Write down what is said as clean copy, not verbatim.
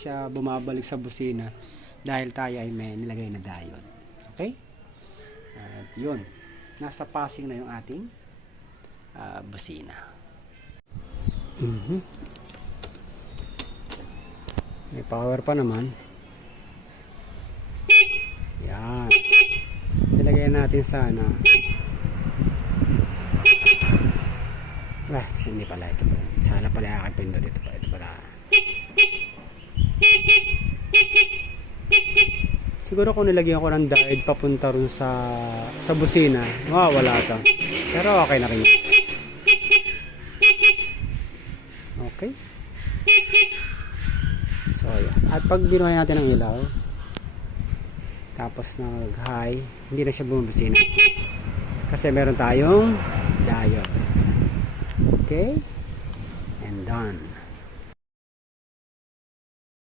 siya bumabalik sa busina dahil tayo ay may nilagay na diode. Okay? At yun, nasa passing na yung ating busina. May power pa naman. Yan. Nilagay natin sana. Hindi pala ito pala. Sana pala akipindot ito pa. Ito pala. Siguro kung nilagyan ko ng diode papunta rin sa busina, wala ito. Pero okay na rin. Okay. So, yeah. At pag binuhay natin ang ilaw, tapos nag-high, hindi na siya bumubusina. Kasi meron tayong diode. Okay? And done.